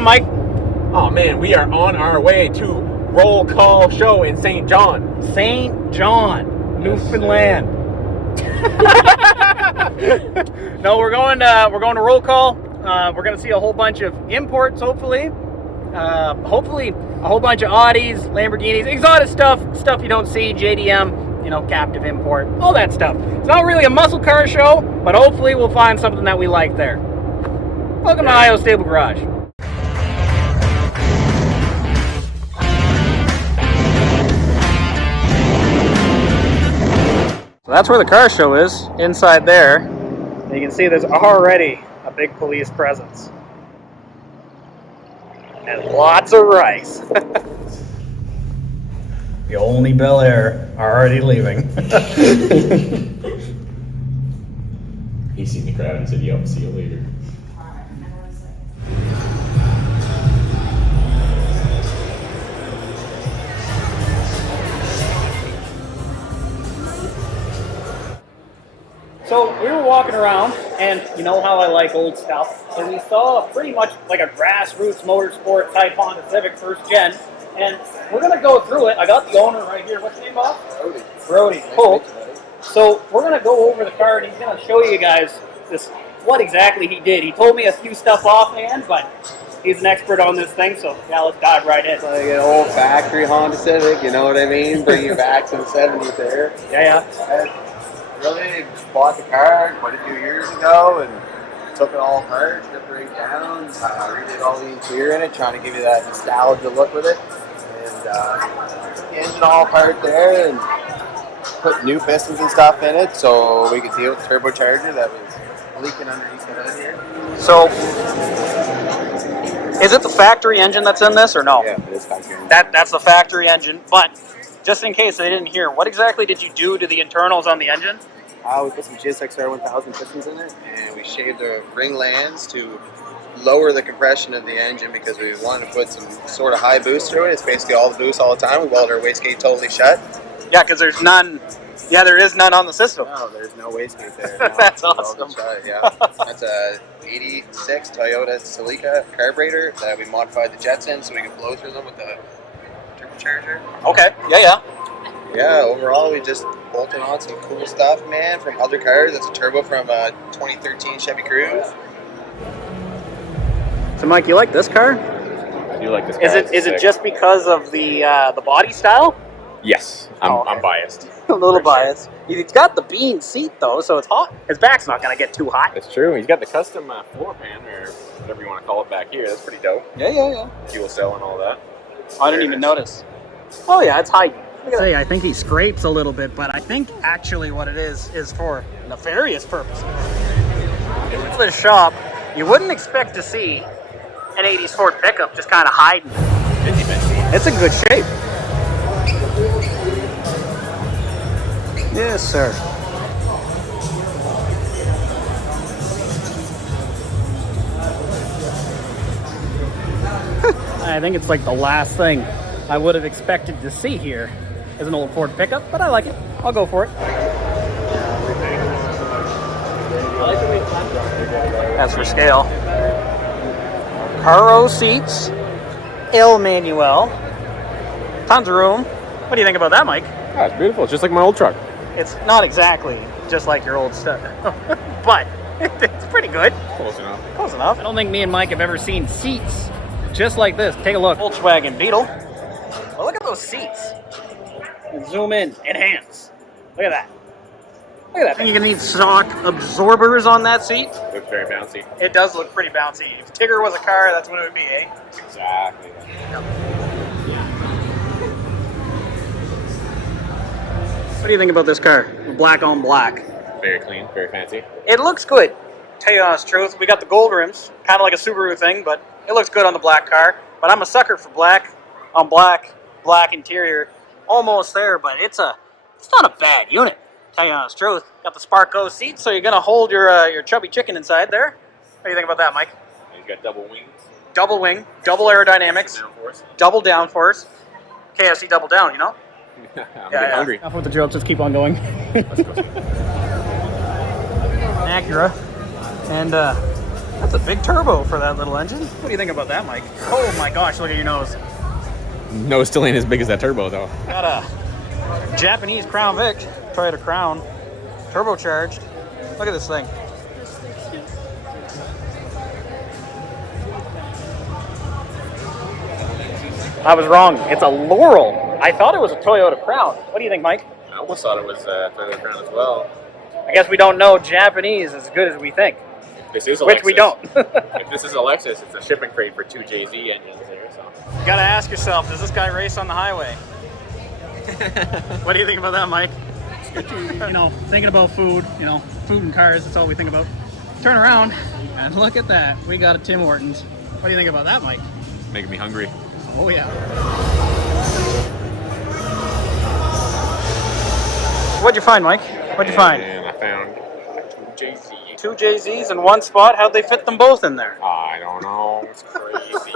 going, Mike? Oh man, we are on our way to Roll Call Show in St. John. St. John, Newfoundland. No, we're going to roll call. We're going to see a whole bunch of imports, hopefully. Hopefully a whole bunch of Audis, Lamborghinis, exotic stuff you don't see, JDM, you know, captive import, all that stuff. It's not really a muscle car show, but hopefully we'll find something that we like there. Welcome to IO Stable Garage. So that's where the car show is, inside there. And you can see there's already a big police presence. And lots of rice. The only Bel Air already leaving. He seen the crowd and said, "Yep, see you later." So we were walking around, and you know how I like old stuff, and we saw pretty much like a grassroots motorsport type Honda Civic first gen, and we're gonna go through it. I got the owner right here. What's your name, Bob? Brody. Cool. So we're gonna go over the car, and he's gonna show you guys what exactly he did. He told me a few stuff offhand, but he's an expert on this thing, so yeah, let's dive right in. Like an old factory Honda Civic, you know what I mean? Bring you back to the 70s there. Yeah. Really bought the car quite a few years ago and took it all apart, stripped it right down, redid all the interior in it, trying to give you that nostalgia look with it. And took the engine all apart there and put new pistons and stuff in it so we could deal with the turbocharger that was leaking underneath the hood here. So, is it the factory engine that's in this, or no? Yeah, it is factory engine. That's the factory engine, but just in case they didn't hear, what exactly did you do to the internals on the engine? We put some GSXR 1000 pistons in it, and we shaved the ring lands to lower the compression of the engine because we wanted to put some sort of high boost through it. It's basically all the boost all the time. We welded our wastegate totally shut. Yeah, because there's none. Yeah, there is none on the system. No, there's no wastegate there. No, That's it's awesome. Shut, yeah. That's a 86 Toyota Celica carburetor that we modified the jets in so we could blow through them with the turbocharger. Okay, yeah. Yeah, overall we just bolted on some cool stuff, man, from other cars. That's a turbo from a 2013 Chevy Cruze. So, Mike, you like this car? I do like this car. Is it just because of the body style? Yes, I'm biased. A little biased. He's got the bean seat though, so it's hot. His back's not gonna get too hot. That's true. He's got the custom floor pan, or whatever you want to call it, back here. That's pretty dope. Yeah. Fuel cell and all that. I didn't even notice. Oh yeah, it's high. Say, I think he scrapes a little bit, but I think actually what it is for nefarious purposes. In the shop, you wouldn't expect to see an 80s Ford pickup just kind of hiding. It's in good shape. Yes, sir. I think it's like the last thing I would have expected to see here is an old Ford pickup, but I like it. I'll go for it. That's for scale. Caro seats, El Manuel, tons of room. What do you think about that, Mike? Oh, it's beautiful. It's just like my old truck. It's not exactly just like your old stuff, but it's pretty good. Close enough. Close enough. I don't think me and Mike have ever seen seats just like this. Take a look. Volkswagen Beetle. Oh, look at those seats. And zoom in. Enhance. Look at that. Look at that. You're going to need shock absorbers on that seat. Looks very bouncy. It does look pretty bouncy. If Tigger was a car, that's what it would be, eh? Exactly. Yep. What do you think about this car? Black on black. Very clean, very fancy. It looks good. Tell you honest truth, we got the gold rims, kind of like a Subaru thing, but it looks good on the black car. But I'm a sucker for black on black, black interior. Almost there, but it's not a bad unit. Tell you honest truth. Got the Sparko seats, so you're gonna hold your chubby chicken inside there. What do you think about that, Mike? He's got double wings. Double wing, double aerodynamics, double downforce. KFC double down, you know? I'm getting hungry. Enough with the jokes, let's keep on going. Acura. And That's a big turbo for that little engine. What do you think about that, Mike? Oh my gosh, look at your nose. No, still ain't as big as that turbo though. Got a Japanese Crown Vic, Toyota Crown, turbocharged. Look at this thing. I was wrong. It's a Laurel. I thought it was a Toyota Crown. What do you think, Mike? I almost thought it was Toyota Crown as well. I guess we don't know Japanese as good as we think. This is a Which we don't. If this is a Lexus, it's a shipping crate for 2 JZ engines there. So You gotta ask yourself, does this guy race on the highway? What do you think about that, Mike? You know, thinking about food, food and cars, that's all we think about. Turn around and look at that. We got a Tim Hortons. What do you think about that, Mike? making me hungry. Oh yeah. What'd you find, Mike? What'd you find? And I found 2 JZ. 2 JZs in one spot? How'd they fit them both in there? I don't know. It's crazy.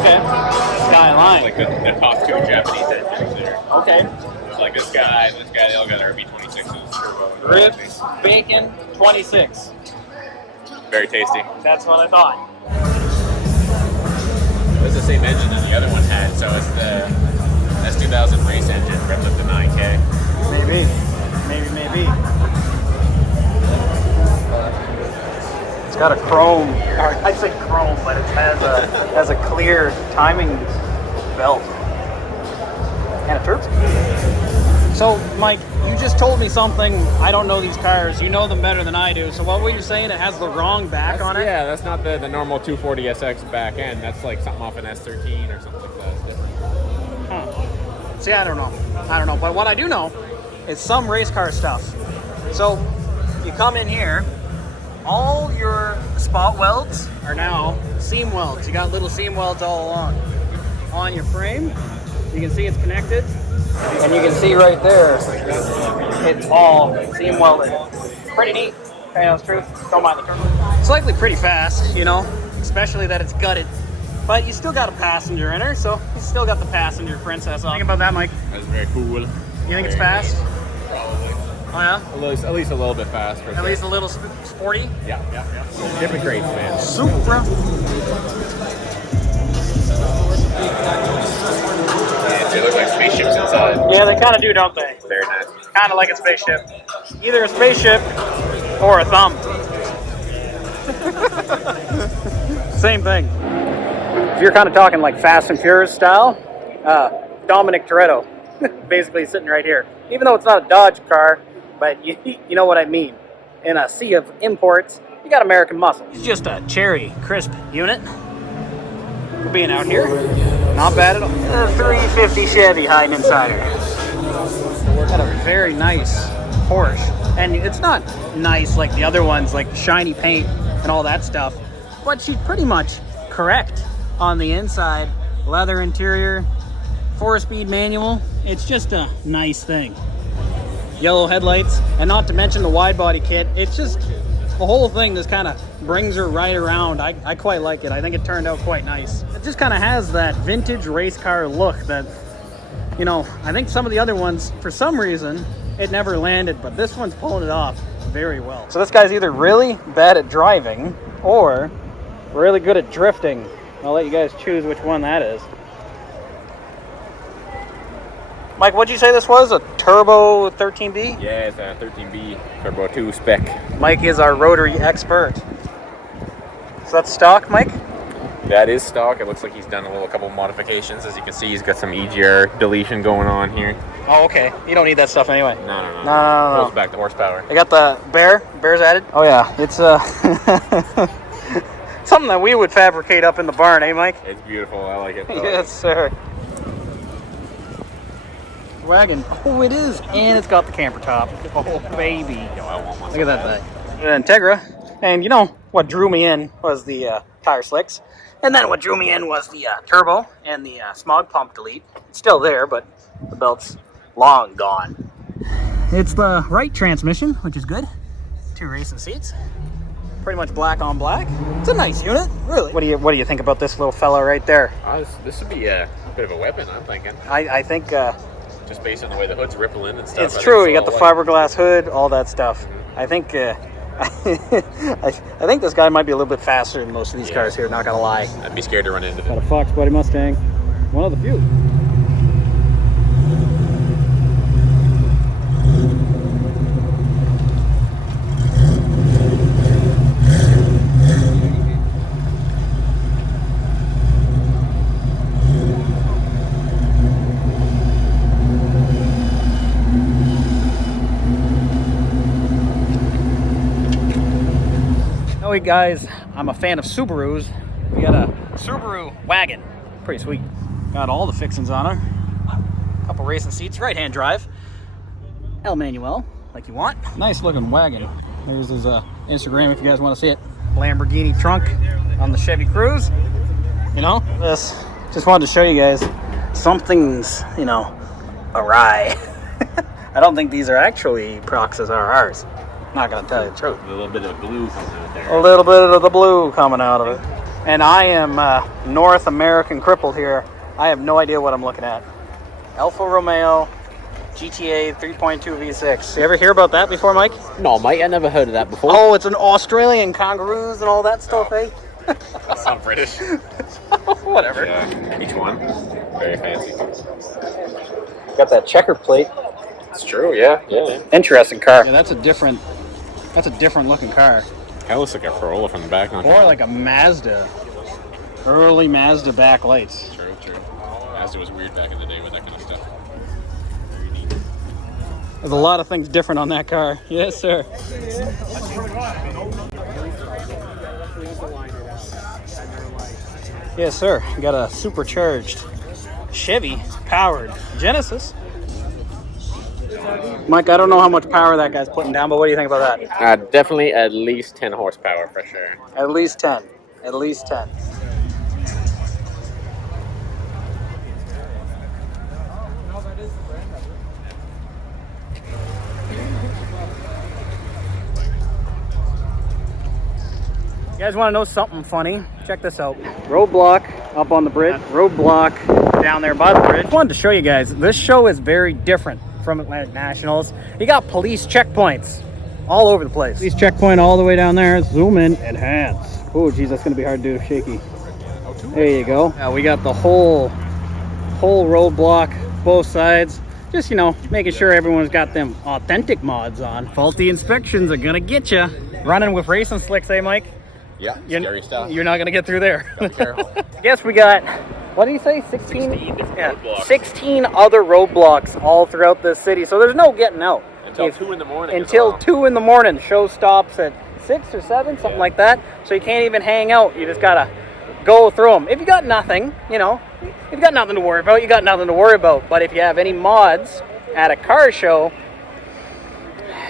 Okay. Skyline. Like the top 2 Japanese engines there. Okay. It's like this guy, they all got RB26s turbo. Ribs, bacon, 26. Very tasty. That's what I thought. It was the same engine that the other one had, so it's the S2000 race engine, revved up to 9K. Maybe. Maybe. It's got a chrome, or I'd say chrome, but it has a clear timing belt and a turbo. So, Mike, you just told me something. I don't know these cars. You know them better than I do. So what were you saying? It has the wrong back on it? Yeah, that's not the normal 240SX back end. That's like something off an S13 or something like that. It's different. Huh. See, I don't know. But what I do know is some race car stuff. So you come in here, all your spot welds are now seam welds. You got little seam welds all along on your frame. You can see it's connected. And you can see right there, it's all seam welded. Pretty neat. Okay, that's true. Don't mind the turbo. It's likely pretty fast, especially that it's gutted. But you still got a passenger in her, so you still got the passenger princess on. Think about that, Mike. That's very cool. You think it's fast? Probably. Oh yeah? At least a little bit fast. At least a little sporty? Yeah. Shipping crates, man. Super. They look like spaceships inside. Yeah, they kind of do, don't they? Very nice. Kind of like a spaceship. Either a spaceship or a thumb. Same thing. If you're kind of talking like Fast and Furious style, Dominic Toretto, basically sitting right here. Even though it's not a Dodge car, but you know what I mean. In a sea of imports, you got American muscle. It's just a cherry crisp unit. For being out here, not bad at all. A 350 Chevy hiding inside her. Got a very nice Porsche, and it's not nice like the other ones, like shiny paint and all that stuff, but she's pretty much correct on the inside. Leather interior, 4-speed manual. It's just a nice thing. Yellow headlights, and not to mention the wide body kit. It's just the whole thing just kind of brings her right around. I quite like it. I think it turned out quite nice. It just kind of has that vintage race car look that, I think some of the other ones, for some reason, it never landed, but this one's pulling it off very well. So this guy's either really bad at driving or really good at drifting. I'll let you guys choose which one that is. Mike, what'd you say this was? A Turbo 13B? Yeah, it's a 13B Turbo 2 spec. Mike is our rotary expert. So that's stock, Mike? That is stock. It looks like he's done a couple modifications. As you can see, he's got some EGR deletion going on here. Oh, okay. You don't need that stuff anyway. No. No. Goes back to horsepower. I got the bears added. Oh yeah, it's something that we would fabricate up in the barn, eh, Mike? It's beautiful. I like it. Yes, sir. Wagon. Oh, it is, and it's got the camper top. Oh, baby. Yo, I want one. Look at that thing. An Integra, and what drew me in was the tire slicks, and then what drew me in was the turbo and the smog pump delete. It's still there, but the belt's long gone. It's the right transmission, which is good. 2 racing seats. Pretty much black on black. It's a nice unit, really. What do you think about this little fella right there? This would be a bit of a weapon, I'm thinking. I think just based on the way the hood's rippling and stuff. It's true. You got the fiberglass hood, all that stuff. I think I think this guy might be a little bit faster than most of these cars here. Not gonna lie. I'd be scared to run into Got them. a Fox Body Mustang, one of the few. Hey guys, I'm a fan of Subarus. We got a Subaru wagon, pretty sweet. Got all the fixings on her. Couple racing seats, right-hand drive. El Manuel, like you want. Nice looking wagon. There's his Instagram if you guys want to see it. Lamborghini trunk on the Chevy Cruze. You know, this just wanted to show you guys something's, you know, awry. I don't think these are actually Proxys RRs. Not gonna tell you the truth. A little bit of blue coming out there. A little bit of the blue coming out of it. And I am North American crippled here. I have no idea what I'm looking at. Alfa Romeo GTA 3.2 V6. You ever hear about that before, Mike? No, Mike, I never heard of that before. Oh, it's an Australian kangaroos and all that stuff, eh? That's not British. Whatever. Yeah, each one. Very fancy. Got that checker plate. It's true, yeah. Interesting car. Yeah, that's a different looking car. That looks like a Corolla from the back. Not Or like a Mazda. Early Mazda backlights. True. Mazda was weird back in the day with that kind of stuff. Very neat. There's a lot of things different on that car. Yes, sir. Yes, sir. Got a supercharged Chevy powered Genesis. Mike, I don't know how much power that guy's putting down, but what do you think about that? Definitely at least 10 horsepower for sure. At least 10. At least 10. You guys want to know something funny? Check this out. Roadblock up on the bridge. Roadblock down there by the bridge. I wanted to show you guys, this show is very different from Atlantic Nationals. You got police checkpoints all over the place. Police checkpoint all the way down there. Zoom in, enhance. Oh, geez, that's gonna be hard to do. Shaky. There you go. We got the whole roadblock, both sides. Just, you know, making sure everyone's got them authentic mods on. Faulty inspections are gonna get you. Running with racing slicks, eh, Mike? Yeah, scary stuff. You're not gonna get through there. Gotta be careful. I guess we got, what did he say? 16 different roadblocks. 16 other roadblocks all throughout this city. So there's no getting out. Until 2 in the morning. Until 2 in the morning. The show stops at 6 or 7, something like that. So you can't even hang out. You just gotta go through them. If you got nothing, you know, if you got nothing to worry about, you got nothing to worry about. But if you have any mods at a car show,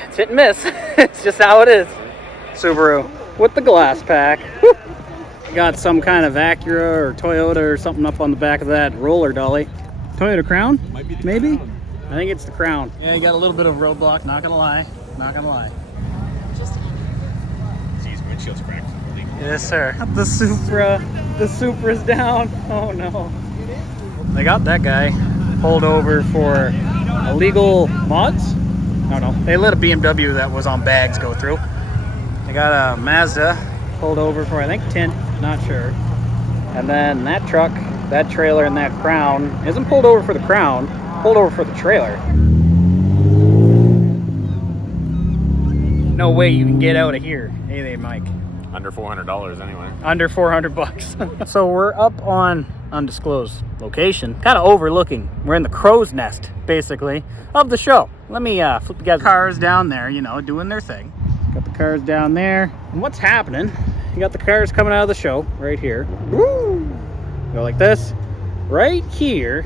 it's hit and miss. It's just how it is. Subaru with the glass pack. Woo. Got some kind of Acura or Toyota or something up on the back of that roller dolly. Toyota Crown? Maybe? I think it's the Crown. Yeah, you got a little bit of roadblock, not gonna lie. Not gonna lie. See his windshield's cracked. Yes, sir. The Supra. The Supra's down. Oh, no. They got that guy pulled over for illegal mods? No, no. They let a BMW that was on bags go through. They got a Mazda pulled over for, I think, tint. Not sure. And then that truck, that trailer, and that Crown isn't pulled over for the Crown, pulled over for the trailer. No way you can get out of here. Hey there, Mike. Under $400 anyway. Under 400 bucks. So we're up on undisclosed location, kind of overlooking. We're in the crow's nest, basically, of the show. Let me flip you guys. Cars down there, you know, doing their thing. Got the cars down there. And what's happening? You got the cars coming out of the show right here. Woo! Go like this. Right here,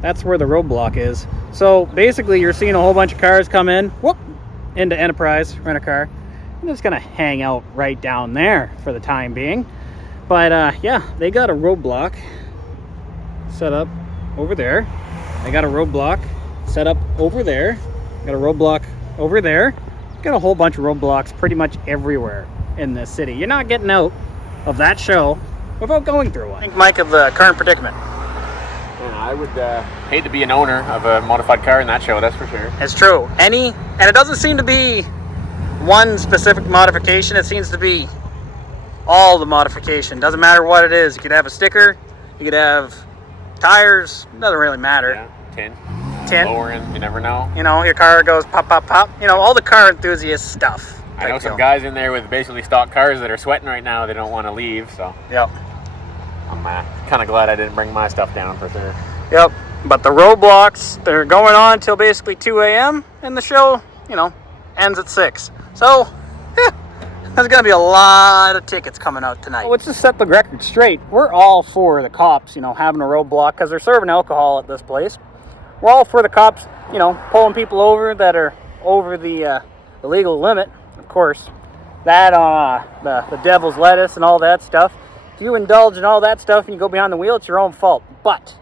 that's where the roadblock is. So basically, you're seeing a whole bunch of cars come in, whoop, into Enterprise, rent a car. I'm just gonna hang out right down there for the time being. But yeah, they got a roadblock set up over there. They got a roadblock set up over there. Got a roadblock over there. Got a whole bunch of roadblocks pretty much everywhere in this city. You're not getting out of that show without going through one. I think, Mike, of the current predicament. I would Hate to be an owner of a modified car in that show, that's for sure. It's true. And it doesn't seem to be one specific modification. It seems to be all the modification. Doesn't matter what it is. You could have a sticker. You could have tires. Doesn't really matter. Yeah, Tint. Lowering, you never know. You know, your car goes pop, pop, pop. You know, all the car enthusiast stuff. I know some guys in there with basically stock cars that are sweating right now. They don't want to leave, so. Yep. I'm kind of glad I didn't bring my stuff down for sure. Yep. But the roadblocks, they're going on till basically 2 a.m. and the show, you know, ends at 6. So, yeah, there's going to be a lot of tickets coming out tonight. Well, let's just set the record straight. We're all for the cops, you know, having a roadblock because they're serving alcohol at this place. We're all for the cops, you know, pulling people over that are over the legal limit, of course. That, the devil's lettuce and all that stuff. If you indulge in all that stuff and you go behind the wheel, it's your own fault. But,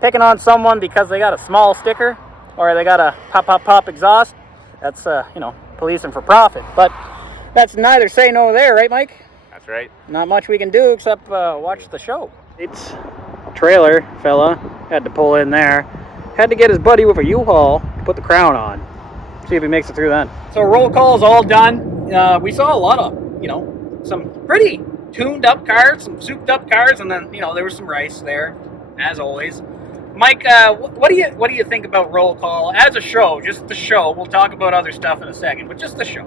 picking on someone because they got a small sticker or they got a pop, pop, pop exhaust, that's, you know, policing for profit. But that's neither say nor there, right, Mike? That's right. Not much we can do except watch the show. It's trailer fella had to pull in there. Had to get his buddy with a U-Haul to put the crown on. See if he makes it through then. So roll call is all done. We saw a lot of, you know, some pretty tuned up cars, some souped up cars, and then, you know, there was some rice there, as always. Mike, what do you think about roll call as a show? Just the show. We'll talk about other stuff in a second, but just the show.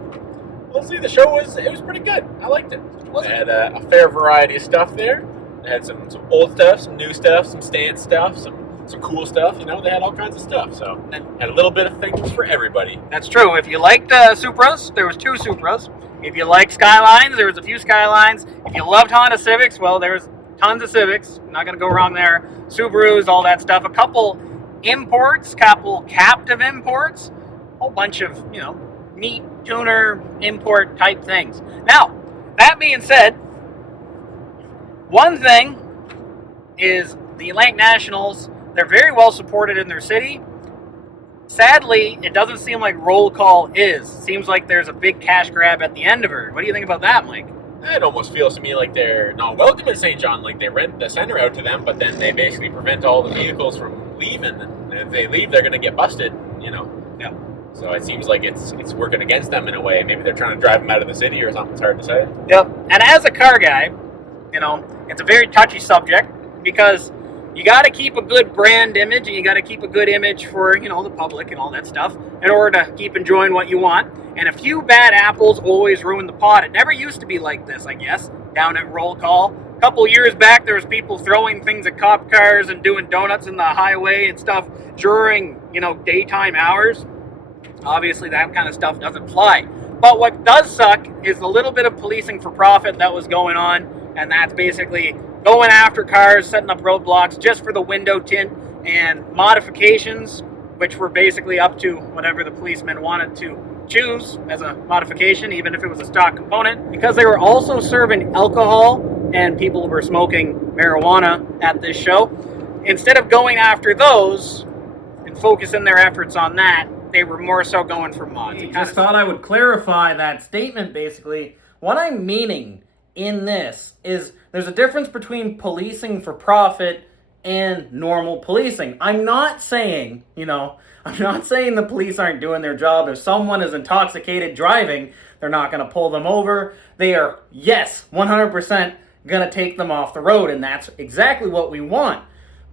Well, see, the show was pretty good. I liked it. It had a fair variety of stuff there. They had some old stuff, some new stuff, some stance stuff, some cool stuff. You know, they had all kinds of stuff. So had a little bit of things for everybody. That's true. If you liked Supras, there was 2 Supras. If you liked Skylines, there was a few Skylines. If you loved Honda Civics, well, there's tons of Civics. Not going to go wrong there. Subarus, all that stuff. A couple imports, couple captive imports. A whole bunch of, you know, neat tuner import type things. Now, that being said, one thing is the Atlantic Nationals, they're very well supported in their city. Sadly, it doesn't seem like roll call is. Seems like there's a big cash grab at the end of her. What do you think about that, Mike? It almost feels to me like they're not welcome in St. John. Like they rent the center out to them, but then they basically prevent all the vehicles from leaving. And if they leave, they're going to get busted, you know? Yeah. So it seems like it's working against them in a way. Maybe they're trying to drive them out of the city or something. It's hard to say. Yep. And as a car guy, you know, it's a very touchy subject because you got to keep a good brand image and you got to keep a good image for, you know, the public and all that stuff in order to keep enjoying what you want. And a few bad apples always ruin the pot. It never used to be like this, I guess, down at roll call. A couple years back, there was people throwing things at cop cars and doing donuts in the highway and stuff during, you know, daytime hours. Obviously, that kind of stuff doesn't fly. But what does suck is the little bit of policing for profit that was going on, and that's basically going after cars, setting up roadblocks just for the window tint and modifications, which were basically up to whatever the policeman wanted to choose as a modification, even if it was a stock component, because they were also serving alcohol and people were smoking marijuana at this show. Instead of going after those and focusing their efforts on that, they were more so going for mods. Just thought I would clarify that statement, basically. What I'm meaning in this is there's a difference between policing for profit and normal policing. I'm not saying, you know, I'm not saying the police aren't doing their job. If someone is intoxicated driving, they're not going to pull them over. They are, yes, 100% going to take them off the road, and that's exactly what we want.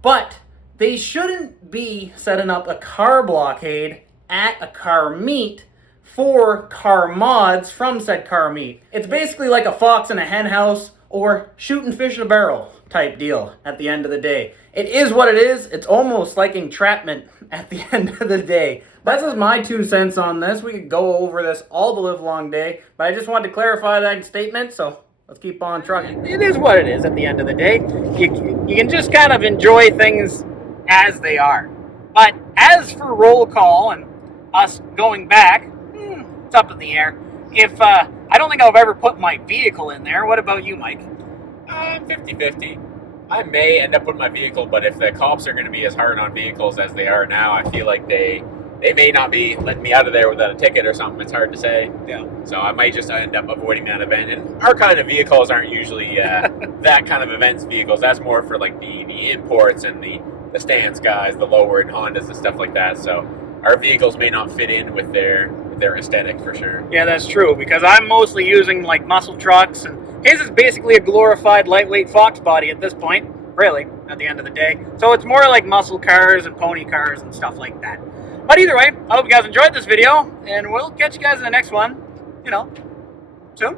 But they shouldn't be setting up a car blockade at a car meet for car mods from said car meet. It's basically like a fox in a hen house or shooting fish in a barrel type deal at the end of the day. It is what it is. It's almost like entrapment at the end of the day. That's just my 2 cents on this. We could go over this all the live long day, but I just wanted to clarify that statement, so let's keep on trucking. It is what it is at the end of the day. You can just kind of enjoy things as they are. But as for roll call and us going back, it's up in the air. If I don't think I've ever put my vehicle in there. What about you, Mike? 50-50. I may end up with my vehicle, but if the cops are going to be as hard on vehicles as they are now, I feel like they may not be letting me out of there without a ticket or something. It's hard to say. Yeah. So I might just end up avoiding that event. And our kind of vehicles aren't usually that kind of events vehicles. That's more for like the imports and the the stance guys, the lowered Hondas and stuff like that. So our vehicles may not fit in with their aesthetic for sure. Yeah, that's true, because I'm mostly using like muscle trucks, and his is basically a glorified lightweight Fox body at this point, really, at the end of the day. So it's more like muscle cars and pony cars and stuff like that. But either way, I hope you guys enjoyed this video, and we'll catch you guys in the next one, soon.